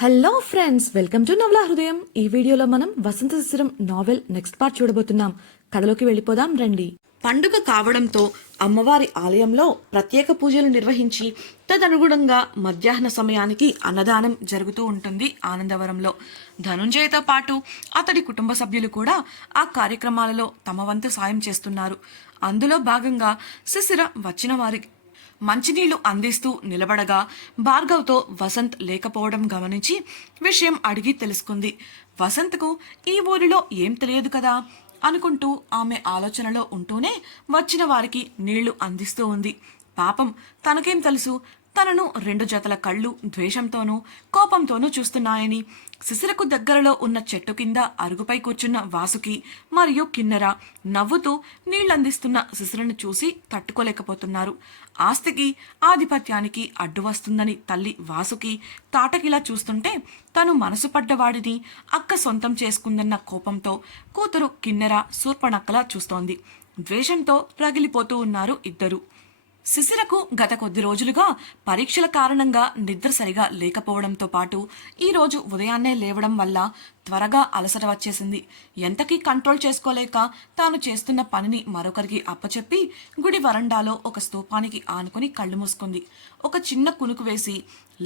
Hello friends welcome to నవలా హృదయం ఈ వీడియోలో మనం Vasantha Sisiram novel next part చూడబోతున్నాం. కథలోకి వెళ్ళిపోదాం రండి. పండుగ కావడంతో అమ్మవారి ఆలయంలో ప్రత్యేక పూజలు నిర్వహించి తదనుగుణంగా మధ్యాహ్న సమయానికి అన్నదానం జరుగుతూ ఉంటుంది ఆనందవరంలో. ధనుంజయతో పాటు అతడి కుటుంబ సభ్యులు కూడా ఆ కార్యక్రమాలలో తమ వంతు సాయం చేస్తున్నారు. అందులో భాగంగా శిశిర వచ్చిన వారి మంచినీళ్ళు అందిస్తూ నిలబడగా భార్గవ్తో వసంత్ లేకపోవడం గమనించి విషయం అడిగి తెలుసుకుంది. వసంత్కు ఈ ఊరిలో ఏం తెలియదు కదా? అనుకుంటూ ఆమె ఆలోచనలో ఉంటూనే వచ్చిన వారికి నీళ్ళు అందిస్తూ ఉంది. పాపం తనకేం తెలుసు? తనను రెండు జతల కళ్ళు ద్వేషంతోనూ కోపంతోనూ చూస్తున్నాయని. శిశిరకు దగ్గరలో ఉన్న చెట్టు కింద అరుగుపై కూర్చున్న వాసుకి మరియు కిన్నెర నవ్వుతూ నీళ్ళందిస్తున్న శిశిరను చూసి తట్టుకోలేకపోతున్నారు. ఆస్తికి ఆధిపత్యానికి అడ్డు వస్తుందని తల్లి వాసుకి తాటకిలా చూస్తుంటే తను మనసు పడ్డవాడిని అక్క సొంతం చేసుకుందన్న కోపంతో కూతురు కిన్నెర శూర్పణక్కలా చూస్తోంది. ద్వేషంతో రగిలిపోతూ ఉన్నారు ఇద్దరు. శిశిరకు గత కొద్ది రోజులుగా పరీక్షల కారణంగా నిద్ర సరిగా లేకపోవడంతో పాటు ఈ రోజు ఉదయాన్నే లేవడం వల్ల త్వరగా అలసట వచ్చేసింది. ఎంతకీ కంట్రోల్ చేసుకోలేక తాను చేస్తున్న పనిని మరొకరికి అప్పచెప్పి గుడి వరండాలో ఒక స్తూపానికి ఆనుకుని కళ్ళు మూసుకుంది. ఒక చిన్న కునుకు వేసి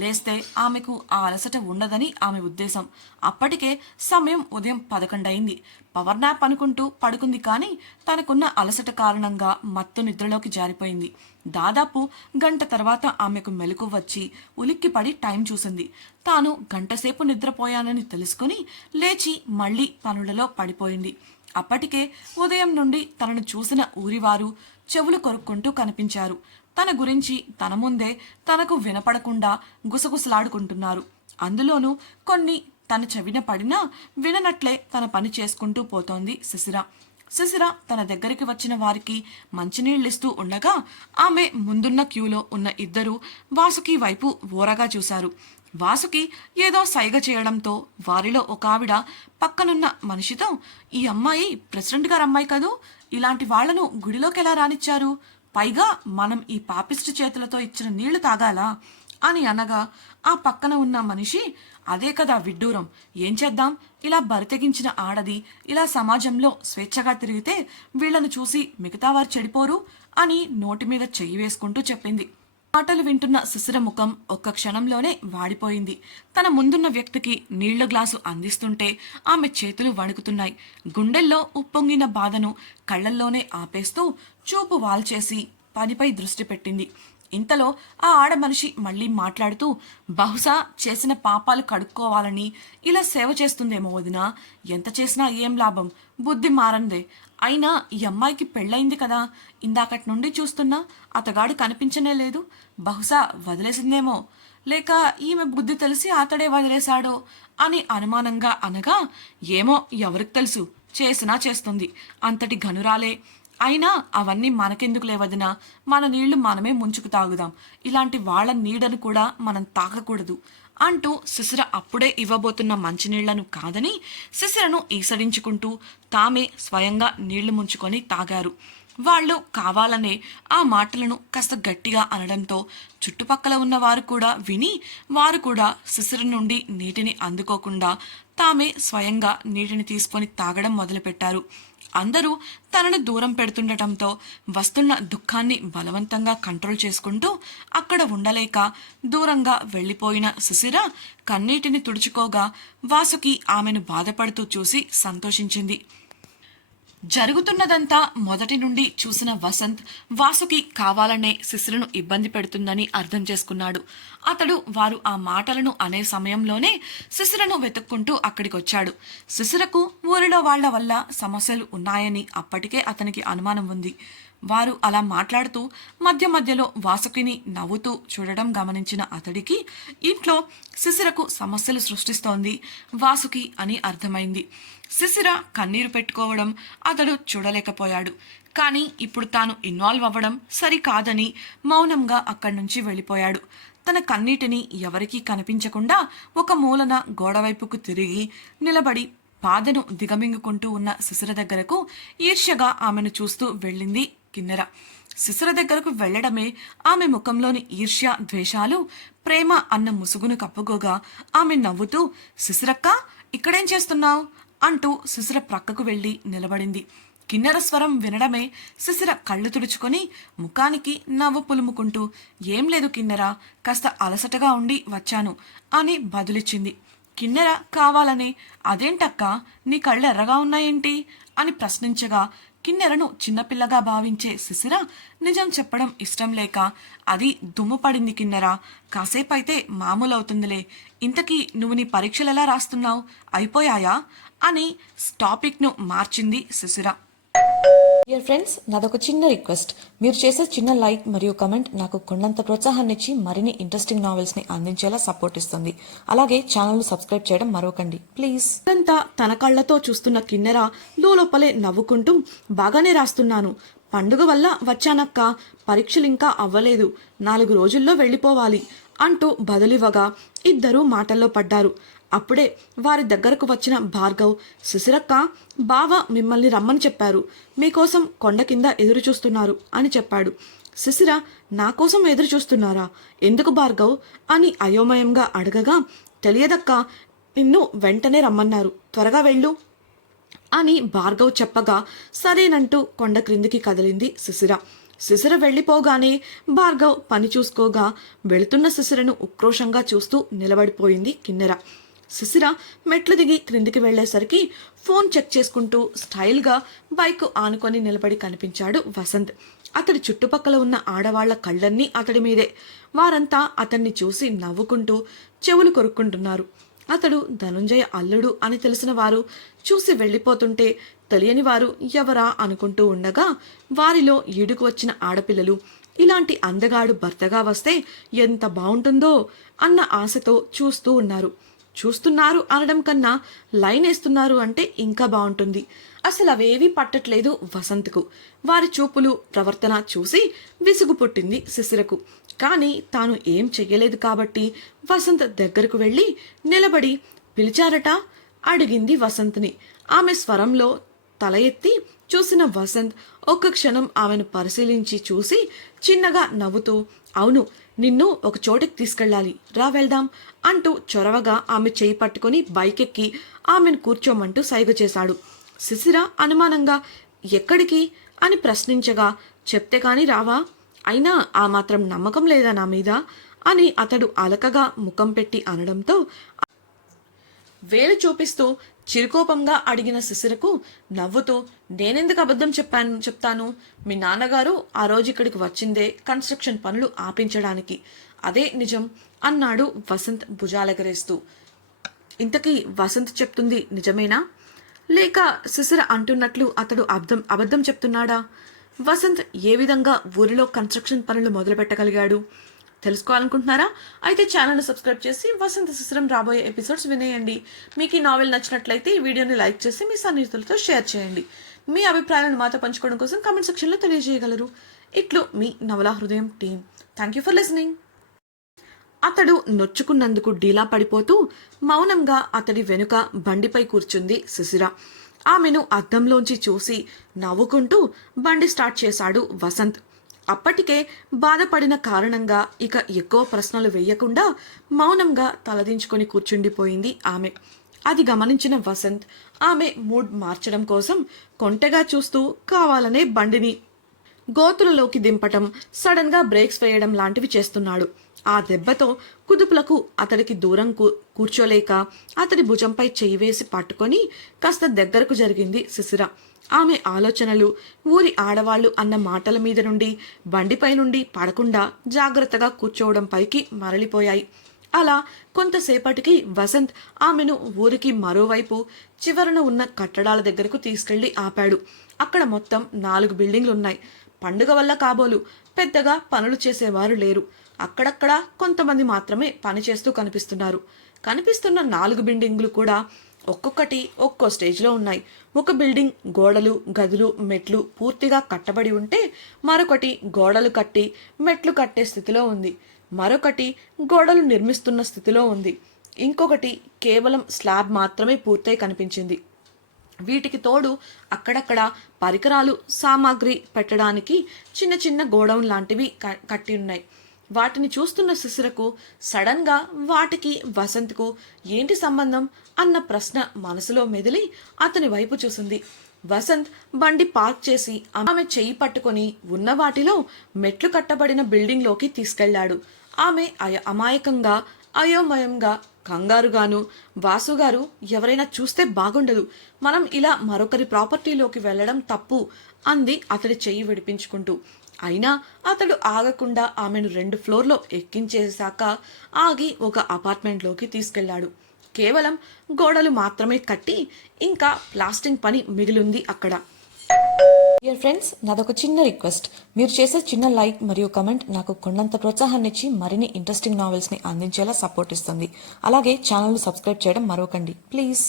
లేస్తే ఆమెకు ఆ అలసట ఉండదని ఆమె ఉద్దేశం. అప్పటికే సమయం ఉదయం పదకొండయింది. పవర్ నాప్ అనుకుంటూ పడుకుంది కానీ తనకున్న అలసట కారణంగా మత్తు నిద్రలోకి జారిపోయింది. దాదాపు గంట తర్వాత ఆమెకు మెలకు వచ్చి ఉలిక్కిపడి టైం చూసింది. తాను గంటసేపు నిద్రపోయానని తెలుసుకుని లేచి మళ్ళీ పనులలో పడిపోయింది. అప్పటికే ఉదయం నుండి తనను చూసిన ఊరివారు చెవులు కొరుక్కుంటూ కనిపించారు. తన గురించి తన ముందే తనకు వినపడకుండా గుసగుసలాడుకుంటున్నారు. అందులోనూ కొన్ని తన చెవిన పడినా విననట్లే తన పని చేసుకుంటూ పోతోంది శిశిర. శిశిర తన దగ్గరికి వచ్చిన వారికి మంచినీళ్ళిస్తూ ఉండగా ఆమె ముందున్న క్యూలో ఉన్న ఇద్దరు వాసుకి వైపు ఓరగా చూశారు. వాసుకి ఏదో సైగ చేయడంతో వారిలో ఒక ఆవిడ పక్కనున్న మనిషితో ఈ అమ్మాయి ప్రెసిడెంట్ గారు అమ్మాయి కదూ? ఇలాంటి వాళ్ళను గుడిలోకి ఎలా రానిచ్చారు? పైగా మనం ఈ పాపిస్ట్ చేతులతో ఇచ్చిన నీళ్ళు తాగాలా? అని అనగా ఆ పక్కన ఉన్న మనిషి అదే కదా విడ్డూరం ఏం చేద్దాం? ఇలా బరితెగించిన ఆడది ఇలా సమాజంలో స్వేచ్ఛగా తిరిగితే వీళ్ళను చూసి మిగతా వారు చెడిపోరు అని నోటి మీద చెయ్యి వేసుకుంటూ చెప్పింది. మాటలు వింటున్న శిశిర ముఖం ఒక్క క్షణంలోనే వాడిపోయింది. తన ముందున్న వ్యక్తికి నీళ్ళ గ్లాసు అందిస్తుంటే ఆమె చేతులు వణుకుతున్నాయి. గుండెల్లో ఉప్పొంగిన బాధను కళ్ళల్లోనే ఆపేస్తూ చూపు వాల్చేసి పనిపై దృష్టి పెట్టింది. ఇంతలో ఆ ఆడ మనిషి మళ్ళీ మాట్లాడుతూ బహుశా చేసిన పాపాలు కడుక్కోవాలని ఇలా సేవ చేస్తుందేమో వదిన. ఎంత చేసినా ఏం లాభం? బుద్ధి మారందే. అయినా ఈ అమ్మాయికి పెళ్ళయింది కదా. ఇందాకటి నుండి చూస్తున్నా అతగాడు కనిపించనే లేదు. బహుశా వదిలేసిందేమో. లేక ఈమె బుద్ధి తెలిసి అతడే వదిలేశాడో అని అనుమానంగా అనగా ఏమో ఎవరికి తెలుసు. చేసినా చేస్తుంది. అంతటి ఘనురాలే. అయినా అవన్నీ మనకెందుకు లేవదినా మన నీళ్ళు మనమే ముంచుకు తాగుదాం. ఇలాంటి వాళ్ళ నీడను కూడా మనం తాకకూడదు అంటూ శిశిర అప్పుడే ఇవ్వబోతున్న మంచినీళ్ళను కాదని శిశిరను ఈసడించుకుంటూ తామే స్వయంగా నీళ్ళు ముంచుకొని తాగారు. వాళ్ళు కావాలనే ఆ మాటలను కాస్త గట్టిగా అనడంతో చుట్టుపక్కల ఉన్న వారు కూడా విని వారు కూడా శిశిర నుండి నీటిని అందుకోకుండా తామే స్వయంగా నీటిని తీసుకొని తాగడం మొదలుపెట్టారు. అందరూ తనను దూరం పెడుతుండటంతో వస్తున్న దుఃఖాన్ని బలవంతంగా కంట్రోల్ చేసుకుంటూ అక్కడ ఉండలేక దూరంగా వెళ్ళిపోయిన సుశిర కన్నీటిని తుడుచుకోగా వాసుకి ఆమెను బాధపడుతూ చూసి సంతోషించింది. జరుగుతున్నదంతా మొదటి నుండి చూసిన వసంత్ వాసుకి కావాలనే శిశులను ఇబ్బంది పెడుతుందని అర్థం చేసుకున్నాడు. అతడు వారు ఆ మాటలను అనే సమయంలోనే శిశులను వెతుక్కుంటూ అక్కడికొచ్చాడు. శిశులకు ఊరిలో వాళ్ళ వల్ల సమస్యలు ఉన్నాయని అప్పటికే అతనికి అనుమానం ఉంది. వారు అలా మాట్లాడుతూ మధ్య మధ్యలో వాసుకిని నవ్వుతూ చూడడం గమనించిన అతడికి ఇంట్లో శిశిరకు సమస్యలు సృష్టిస్తోంది వాసుకి అని అర్థమైంది. శిశిర కన్నీరు పెట్టుకోవడం అతడు చూడలేకపోయాడు. కానీ ఇప్పుడు తాను ఇన్వాల్వ్ అవ్వడం సరికాదని మౌనంగా అక్కడి నుంచి వెళ్ళిపోయాడు. తన కన్నీటిని ఎవరికీ కనిపించకుండా ఒక మూలన గోడవైపుకు తిరిగి నిలబడి బాధను దిగమింగుకుంటూ ఉన్న శిశిర దగ్గరకు ఈర్ష్యగా ఆమెను చూస్తూ వెళ్ళింది కిన్నెర. శిశుర దగ్గరకు వెళ్ళడమే ఆమె ముఖంలోని ఈర్ష్య ద్వేషాలు ప్రేమ అన్న ముసుగును కప్పుకోగా ఆమె నవ్వుతూ శిశురక్క ఇక్కడేం చేస్తున్నావు? అంటూ శిశుర ప్రక్కకు వెళ్ళి నిలబడింది. కిన్నెర స్వరం వినడమే శిశిర కళ్ళు తుడుచుకొని ముఖానికి నవ్వు పులుముకుంటూ ఏం లేదు కిన్నెర కాస్త అలసటగా ఉండి వచ్చాను అని బదులిచ్చింది. కిన్నెర కావాలని అదేంటక్క నీ కళ్ళు ఎర్రగా ఉన్నాయేంటి? అని ప్రశ్నించగా కిన్నెరను చిన్నపిల్లగా భావించే శిశిర నిజం చెప్పడం ఇష్టం లేక అది దుమ్ము పడింది కిన్నెర. కాసేపైతే మామూలు అవుతుందిలే ఇంతకీ నువ్వు నీ పరీక్షలు ఎలా రాస్తున్నావు? అయిపోయాయా? అని టాపిక్ను మార్చింది శిశిర డియర్ ఫ్రెండ్స్ నాదొక చిన్న రిక్వెస్ట్. మీరు చేసే చిన్న లైక్ మరియు కమెంట్ నాకు కొండంత ప్రోత్సాహాన్ని ఇచ్చి మరిన్ని ఇంట్రెస్టింగ్ నావెల్స్ని అందించేలా సపోర్ట్ ఇస్తుంది. అలాగే ఛానల్ సబ్స్క్రైబ్ చేయడం మరొకండి ప్లీజ్ అంతా తన కళ్ళతో చూస్తున్న కిన్నెర లోపలే నవ్వుకుంటూ బాగానే రాస్తున్నాను. పండుగ వల్ల వచ్చానక్క. పరీక్షలు ఇంకా అవ్వలేదు. నాలుగు రోజుల్లో వెళ్ళిపోవాలి అంటూ బదులివ్వగా ఇద్దరూ మాటల్లో పడ్డారు. అప్పుడే వారి దగ్గరకు వచ్చిన భార్గవ్ శిశిరక్క బావ మిమ్మల్ని రమ్మని చెప్పారు. మీకోసం కొండ కింద ఎదురు చూస్తున్నారు అని చెప్పాడు. శిశిర నా కోసం ఎదురు చూస్తున్నారా? ఎందుకు భార్గవ్? అని అయోమయంగా అడగగా తెలియదక్క నిన్ను వెంటనే రమ్మన్నారు. త్వరగా వెళ్ళు అని భార్గవ్ చెప్పగా సరేనంటూ కొండ క్రిందికి కదిలింది శిశిర శిశిర వెళ్ళిపోగానే భార్గవ్ పని చూసుకోగా వెళుతున్న శిశిరను ఉక్రోషంగా చూస్తూ నిలబడిపోయింది కిన్నెర. శిశిర మెట్లు దిగి క్రిందికి వెళ్ళేసరికి ఫోన్ చెక్ చేసుకుంటూ స్టైల్గా బైక్ ఆనుకొని నిలబడి కనిపించాడు వసంత్. అతడి చుట్టుపక్కల ఉన్న ఆడవాళ్ళ కళ్ళన్నీ అతడి మీదే. వారంతా అతన్ని చూసి నవ్వుకుంటూ చెవులు కొరుక్కుంటున్నారు. అతడు ధనుంజయ అల్లుడు అని తెలిసిన వారు చూసి వెళ్ళిపోతుంటే తెలియని వారు ఎవరా అనుకుంటూ ఉండగా వారిలో ఈడుకు వచ్చిన ఆడపిల్లలు ఇలాంటి అందగాడు భర్తగా వస్తే ఎంత బాగుంటుందో అన్న ఆశతో చూస్తూ ఉన్నారు. చూస్తున్నారు అనడం కన్నా లైన్ వేస్తున్నారు అంటే ఇంకా బాగుంటుంది. అసలు అవేవీ పట్టట్లేదు వసంత్కు. వారి చూపులు ప్రవర్తన చూసి విసుగు పుట్టింది శిశిరకు. కానీ తాను ఏం చెయ్యలేదు కాబట్టి వసంత్ దగ్గరకు వెళ్ళి నిలబడి పిలిచారట? అడిగింది వసంత్ని. ఆమె స్వరంలో తల ఎత్తి చూసిన వసంత్ ఒక్క క్షణం ఆమెను పరిశీలించి చూసి చిన్నగా నవ్వుతూ అవును నిన్ను ఒక చోటికి తీసుకెళ్ళాలి. రా వెళ్దాం అంటూ చొరవగా ఆమె చేయి పట్టుకొని బైక్ ఎక్కి ఆమెను కూర్చోమంటూ సైగ చేశాడు. శిశిర అనుమానంగా ఎక్కడికి? అని ప్రశ్నించగా చెప్తే కాని రావా? అయినా ఆ మాత్రం నమ్మకం లేదా నా మీద? అని అతడు అలకగా ముఖం పెట్టి అనడంతో వేలు చూపిస్తూ చిరుకోపంగా అడిగిన శిశిరకు నవ్వుతూ నేనెందుకు అబద్ధం చెప్పాను చెప్తాను? మీ నాన్నగారు ఆ రోజు ఇక్కడికి వచ్చిందే కన్స్ట్రక్షన్ పనులు ఆపించడానికి. అదే నిజం అన్నాడు వసంత్ భుజాలెగరేస్తూ. ఇంతకీ వసంత్ చెప్తుంది నిజమేనా? లేక శిశిర అంటున్నట్లు అతడు అబద్ధం అబద్ధం చెప్తున్నాడా? వసంత్ ఏ విధంగా ఊరిలో కన్స్ట్రక్షన్ పనులు మొదలు పెట్టగలిగాడు తెలుసుకోవాలనుకుంటున్నారా? అయితే ఛానల్ను సబ్స్క్రైబ్ చేసి వసంత శిశిరం రాబోయే ఎపిసోడ్స్ వినేయండి. మీకు ఈ నావెల్ నచ్చినట్లయితే ఈ వీడియోని లైక్ చేసి మీ సన్నిహితులతో షేర్ చేయండి. మీ అభిప్రాయాలను మాతో పంచుకోవడం కోసం కామెంట్ సెక్షన్లో తెలియజేయగలరు. ఇట్లు మీ నవలా హృదయం team. Thank you for listening అతడు నొచ్చుకున్నందుకు డీలా పడిపోతూ మౌనంగా అతడి వెనుక బండిపై కూర్చుంది శిశిర. ఆమెను అద్దంలోంచి చూసి నవ్వుకుంటూ బండి స్టార్ట్ చేశాడు వసంత్. అప్పటికే బాధపడిన కారణంగా ఇక ఎక్కువ ప్రశ్నలు వేయకుండా మౌనంగా తలదించుకొని కూర్చుండిపోయింది ఆమె. అది గమనించిన వసంత్ ఆమె మూడ్ మార్చడం కోసం కొంటెగా చూస్తూ కావాలనే బండిని గోతులలోకి దింపటం సడన్గా బ్రేక్స్ వేయడం లాంటివి చేస్తున్నాడు. ఆ దెబ్బతో కుదుపులకు అతడికి దూరం కూ- కూర్చోలేక అతడి భుజంపై చేయి వేసి పట్టుకొని కాస్త దగ్గరకు జరిగింది శిశిర. ఆమె ఆలోచనలు. ఊరి ఆడవాళ్ళు అన్న మాటల మీద నుండి బండిపై నుండి పడకుండా జాగ్రత్తగా కూర్చోవడం పైకి మరలిపోయాయి. అలా కొంతసేపటికి వసంత్ ఆమెను ఊరికి మరోవైపు చివరన ఉన్న కట్టడాల దగ్గరకు తీసుకెళ్ళి ఆపాడు. అక్కడ మొత్తం నాలుగు బిల్డింగ్లున్నాయి. పండుగ వల్ల కాబోలు పెద్దగా పనులు చేసేవారు లేరు. అక్కడక్కడ కొంతమంది మాత్రమే పనిచేస్తూ కనిపిస్తున్నారు. కనిపిస్తున్న నాలుగు బిల్డింగ్లు కూడా ఒక్కొక్కటి ఒక్కో స్టేజ్లో ఉన్నాయి. ఒక బిల్డింగ్ గోడలు గదులు మెట్లు పూర్తిగా కట్టబడి ఉంటే మరొకటి గోడలు కట్టి మెట్లు కట్టే స్థితిలో ఉంది. మరొకటి గోడలు నిర్మిస్తున్న స్థితిలో ఉంది. ఇంకొకటి కేవలం స్లాబ్ మాత్రమే పూర్తయి కనిపించింది. వీటికి తోడు అక్కడక్కడ పరికరాలు సామాగ్రి పెట్టడానికి చిన్న చిన్న గోడౌన్ లాంటివి క- కట్టి ఉన్నాయి. వాటిని చూస్తున్న శిశిరకు సడన్గా వాటికి వసంత్కు ఏంటి సంబంధం? అన్న ప్రశ్న మనసులో మెదిలి అతని వైపు చూసింది. వసంత్ బండి పార్క్ చేసి ఆమె చెయ్యి పట్టుకొని ఉన్న వాటిలో మెట్లు కట్టబడిన బిల్డింగ్లోకి తీసుకెళ్ళాడు. ఆమె అయ అమాయకంగా అయోమయంగా కంగారుగాను వాసుగారు ఎవరైనా చూస్తే బాగుండదు. మనం ఇలా మరొకరి ప్రాపర్టీలోకి వెళ్ళడం తప్పు అంది అతడి చెయ్యి విడిపించుకుంటూ. అయినా అతడు ఆగకుండా ఆమెను రెండు ఫ్లోర్లో ఎక్కించేశాక ఆగి ఒక అపార్ట్మెంట్లోకి తీసుకెళ్ళాడు. కేవలం గోడలు మాత్రమే కట్టి ఇంకా ప్లాస్టింగ్ పని మిగిలింది అక్కడ. డియర్ ఫ్రెండ్స్ నాదొక చిన్న రిక్వెస్ట్. మీరు చేసే చిన్న లైక్ మరియు కమెంట్ నాకు కొండంత ప్రోత్సాహాన్ని ఇచ్చి మరిన్ని ఇంట్రెస్టింగ్ నావెల్స్ని అందించేలా సపోర్ట్ ఇస్తుంది. అలాగే ఛానల్ సబ్స్క్రైబ్ చేయడం మరవకండి. ప్లీజ్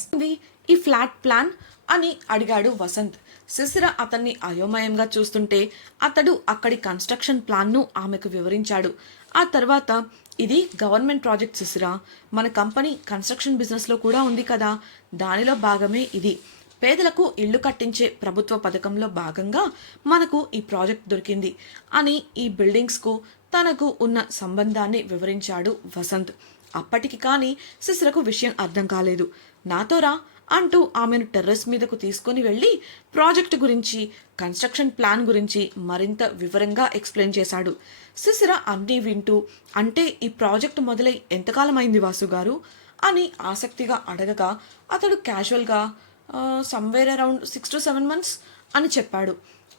ఈ ఫ్లాట్ ప్లాన్ అని అడిగాడు వసంత్. శిశిర అతన్ని అయోమయంగా చూస్తుంటే అతడు అక్కడి కన్స్ట్రక్షన్ ప్లాన్ను ఆమెకు వివరించాడు. ఆ తర్వాత ఇది గవర్నమెంట్ ప్రాజెక్ట్ సుసిరా మన కంపెనీ కన్స్ట్రక్షన్ బిజినెస్లో కూడా ఉంది కదా. దానిలో భాగమే ఇది. పేదలకు ఇళ్ళు కట్టించే ప్రభుత్వ పథకంలో భాగంగా మనకు ఈ ప్రాజెక్ట్ దొరికింది అని ఈ బిల్డింగ్స్కు తనకు ఉన్న సంబంధాన్ని వివరించాడు వసంత్. అప్పటికి కానీ శిశిరకు విషయం అర్థం కాలేదు. నాతో రా అంటూ ఆమెను టెర్రస్ మీదకు తీసుకుని వెళ్ళి ప్రాజెక్టు గురించి కన్స్ట్రక్షన్ ప్లాన్ గురించి మరింత వివరంగా ఎక్స్ప్లెయిన్ చేశాడు. శిశిర అన్నీ వింటూ అంటే ఈ ప్రాజెక్ట్ మొదలై ఎంతకాలమైంది వాసు గారు? అని ఆసక్తిగా అడగగా అతడు క్యాజువల్గా somewhere around six to seven months అని చెప్పాడు.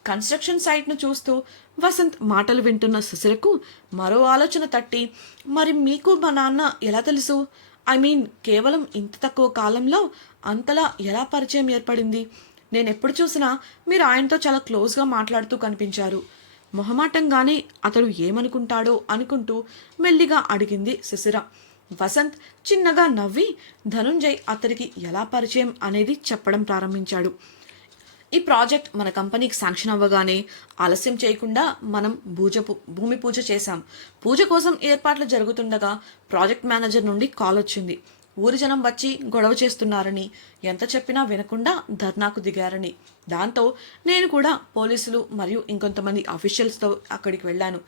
కన్స్ట్రక్షన్ సైట్ను చూస్తూ వసంత్ మాటలు వింటున్న శిశిరకు మరో ఆలోచన తట్టి మరి మీకు మా నాన్న ఎలా తెలుసు? ఐ మీన్ కేవలం ఇంత తక్కువ కాలంలో అంతలా ఎలా పరిచయం ఏర్పడింది? నేను ఎప్పుడు చూసినా మీరు ఆయనతో చాలా క్లోజ్గా మాట్లాడుతూ కనిపించారు. మొహమాటంగానే అతడు ఏమనుకుంటాడో అనుకుంటూ మెల్లిగా అడిగింది శిశిర. వసంత్ చిన్నగా నవ్వి ధనుంజయ్ అతడికి ఎలా పరిచయం అనేది చెప్పడం ప్రారంభించాడు. ఈ ప్రాజెక్ట్ మన కంపెనీకి శాంక్షన్ అవ్వగానే ఆలస్యం చేయకుండా మనం భూజ భూమి పూజ చేశాం. పూజ కోసం ఏర్పాట్లు జరుగుతుండగా ప్రాజెక్ట్ మేనేజర్ నుండి కాల్ వచ్చింది. ఊరి జనం వచ్చి గొడవ చేస్తున్నారని ఎంత చెప్పినా వినకుండా ధర్నాకు దిగారని. దాంతో నేను కూడా పోలీసులు మరియు ఇంకొంతమంది అఫీషియల్స్తో అక్కడికి వెళ్ళాను.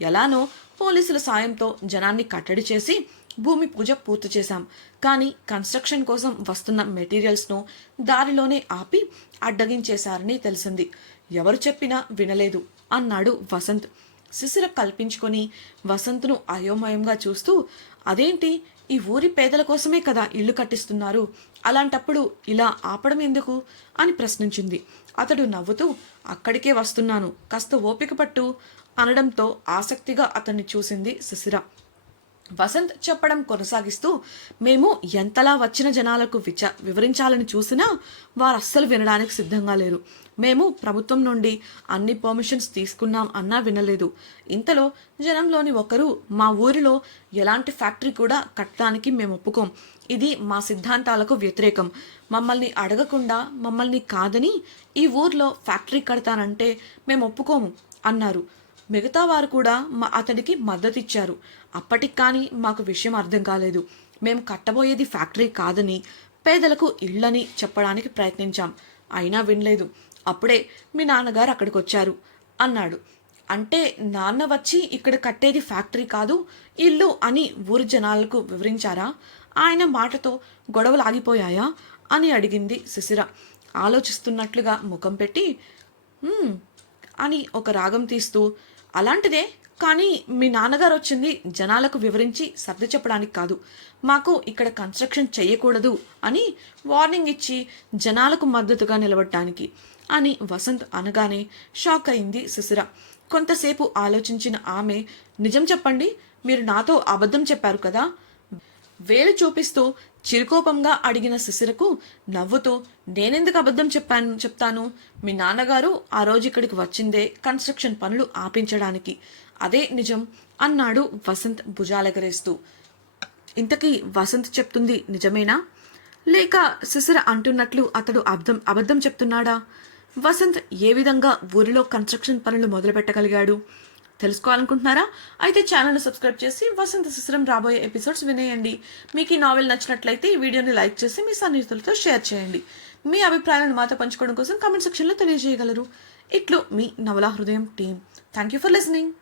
ఎలానో పోలీసుల సాయంతో జనాన్ని కట్టడి చేసి భూమి పూజ పూర్తి చేశాం. కానీ కన్స్ట్రక్షన్ కోసం వస్తున్న మెటీరియల్స్ను దారిలోనే ఆపి అడ్డగించేశారని తెలిసింది. ఎవరు చెప్పినా వినలేదు అన్నాడు వసంత్. శిశిర కల్పించుకొని వసంత్ను అయోమయంగా చూస్తూ అదేంటి? ఈ ఊరి పేదల కోసమే కదా ఇల్లు కట్టిస్తున్నారు. అలాంటప్పుడు ఇలా ఆపడం ఎందుకు? అని ప్రశ్నించింది. అతడు నవ్వుతూ అక్కడికే వస్తున్నాను. కాస్త ఓపిక పట్టు అనడంతో ఆసక్తిగా అతన్ని చూసింది శిశిర. వసంత్ చెప్పడం కొనసాగిస్తూ మేము ఎంతలా వచ్చిన జనాలకు విచ వివరించాలని చూసినా వారు అస్సలు వినడానికి సిద్ధంగా లేరు. మేము ప్రభుత్వం నుండి అన్ని పర్మిషన్స్ తీసుకున్నాం అన్నా వినలేదు. ఇంతలో జనంలోని ఒకరు మా ఊరిలో ఎలాంటి ఫ్యాక్టరీ కూడా కట్టడానికి మేము ఒప్పుకోం. ఇది మా సిద్ధాంతాలకు వ్యతిరేకం. మమ్మల్ని అడగకుండా మమ్మల్ని కాదని ఈ ఊర్లో ఫ్యాక్టరీ కడతానంటే మేము ఒప్పుకోము అన్నారు. మిగతా వారు కూడా మా అతడికి మద్దతిచ్చారు. అప్పటికి కానీ మాకు విషయం అర్థం కాలేదు. మేము కట్టబోయేది ఫ్యాక్టరీ కాదని పేదలకు ఇళ్ళని చెప్పడానికి ప్రయత్నించాం. అయినా వినలేదు. అప్పుడే మీ నాన్నగారు అక్కడికి వచ్చారు అన్నాడు. అంటే నాన్న వచ్చి ఇక్కడ కట్టేది ఫ్యాక్టరీ కాదు ఇల్లు అని ఊరి జనాలకు వివరించారా? ఆయన మాటతో గొడవలు ఆగిపోయాయా అని అడిగింది శిశిర. ఆలోచిస్తున్నట్లుగా ముఖం పెట్టి అని ఒక రాగం తీస్తూ అలాంటిదే కానీ మీ నాన్నగారు వచ్చింది జనాలకు వివరించి సర్ది చెప్పడానికి కాదు. మాకు ఇక్కడ కన్స్ట్రక్షన్ చేయకూడదు అని వార్నింగ్ ఇచ్చి జనాలకు మద్దతుగా నిలబడటానికి అని వసంత్ అనగానే షాక్ అయింది శిశిర కొంతసేపు ఆలోచించిన ఆమె నిజం చెప్పండి మీరు నాతో అబద్ధం చెప్పారు కదా వేలు చూపిస్తూ చిరుకోపంగా అడిగిన శిశిరకు నవ్వుతూ నేనెందుకు అబద్ధం చెప్పాను చెప్తాను? మీ నాన్నగారు ఆ రోజు ఇక్కడికి వచ్చిందే కన్స్ట్రక్షన్ పనులు ఆపించడానికి. అదే నిజం అన్నాడు వసంత్ భుజాలెగరేస్తూ. ఇంతకీ వసంత్ చెప్తుంది నిజమేనా? లేక శిశిర అంటున్నట్లు అతడు అబద్ధం అబద్ధం చెప్తున్నాడా? వసంత్ ఏ విధంగా ఊరిలో కన్స్ట్రక్షన్ పనులు మొదలుపెట్టగలిగాడు? తెలుసుకోవాలనుకుంటున్నారా? అయితే ఛానల్ని సబ్స్క్రైబ్ చేసి వసంత శిశ్రం రాబోయే ఎపిసోడ్స్ వినేయండి. మీకు ఈ నావెల్ నచ్చినట్లయితే ఈ వీడియోని లైక్ చేసి మీ సన్నిహితులతో షేర్ చేయండి. మీ అభిప్రాయాలను మాతో పంచుకోవడం కోసం కామెంట్ సెక్షన్లో తెలియజేయగలరు. ఇట్లు మీ నవలా హృదయం team. Thank you for listening.